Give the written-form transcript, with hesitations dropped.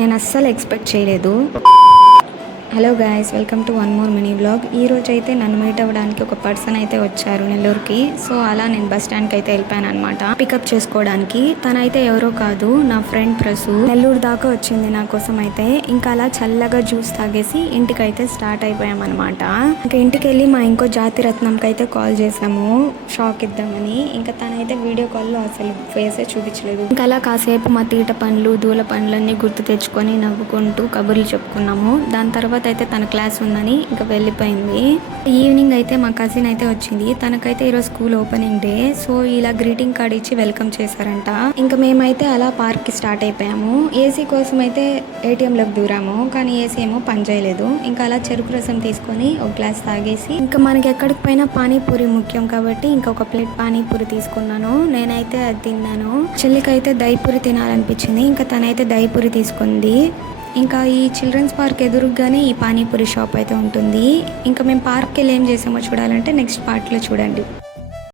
నేను అస్సలు ఎక్స్పెక్ట్ చేయలేదు. Hello guys, welcome to one more mini blog. ఈ రోజు అయితే నన్ను మీట్ అవ్వడానికి ఒక పర్సన్ అయితే వచ్చారు నెల్లూరుకి. సో అలా నేను బస్ స్టాండ్కి అయితే వెళ్ళిపోయాను అనమాట పికప్ చేసుకోవడానికి. తనైతే ఎవరో కాదు, నా ఫ్రెండ్ ప్రసు. నెల్లూరు దాకా వచ్చింది నా కోసం అయితే. ఇంకా అలా చల్లగా జ్యూస్ తాగేసి ఇంటికి అయితే స్టార్ట్ అయిపోయాం అనమాట. ఇంకా ఇంటికి వెళ్ళి మా ఇంకో జాతి రత్నంకి అయితే కాల్ చేసాము షాక్ ఇద్దామని. ఇంకా తనైతే వీడియో కాల్లో అసలు ఫేసే చూపించలేదు. ఇంకా అలా కాసేపు మా తీట పనులు దూల పనులన్నీ గుర్తు తెచ్చుకొని నవ్వుకుంటూ కబుర్లు చెప్పుకున్నాము. దాని తర్వాత అయితే తన క్లాస్ ఉందని ఇంకా వెళ్ళిపోయింది. ఈవినింగ్ అయితే మా కజిన్ అయితే వచ్చింది. తనకైతే ఈరోజు స్కూల్ ఓపెనింగ్ డే. సో ఇలా గ్రీటింగ్ కార్డ్ ఇచ్చి వెల్కమ్ చేశారంట. ఇంకా మేమైతే అలా పార్క్ కి స్టార్ట్ అయిపోయాము. ఏసీ కోసం అయితే ఏటీఎంలోకి దూరాము, కానీ ఏసీ ఏమో పని చేయలేదు. ఇంకా అలా చెరుకు రసం తీసుకొని ఒక గ్లాస్ తాగేసి ఇంకా మనకి ఎక్కడికి పోయినా పానీపూరి ముఖ్యం కాబట్టి ఇంకా ఒక ప్లేట్ పానీపూరి తీసుకున్నాను. నేనైతే అది తిన్నాను. చెల్లికైతే దహిపూరి తినాలనిపించింది. ఇంకా తనైతే దహిపూరి తీసుకుంది. ఇంకా ఈ చిల్డ్రన్స్ పార్క్ ఎదురుగానే ఈ పానీపూరి షాప్ అయితే ఉంటుంది. ఇంకా మేము పార్క్కి వెళ్ళి ఏం చేసామో చూడాలంటే నెక్స్ట్ పార్ట్లో చూడండి.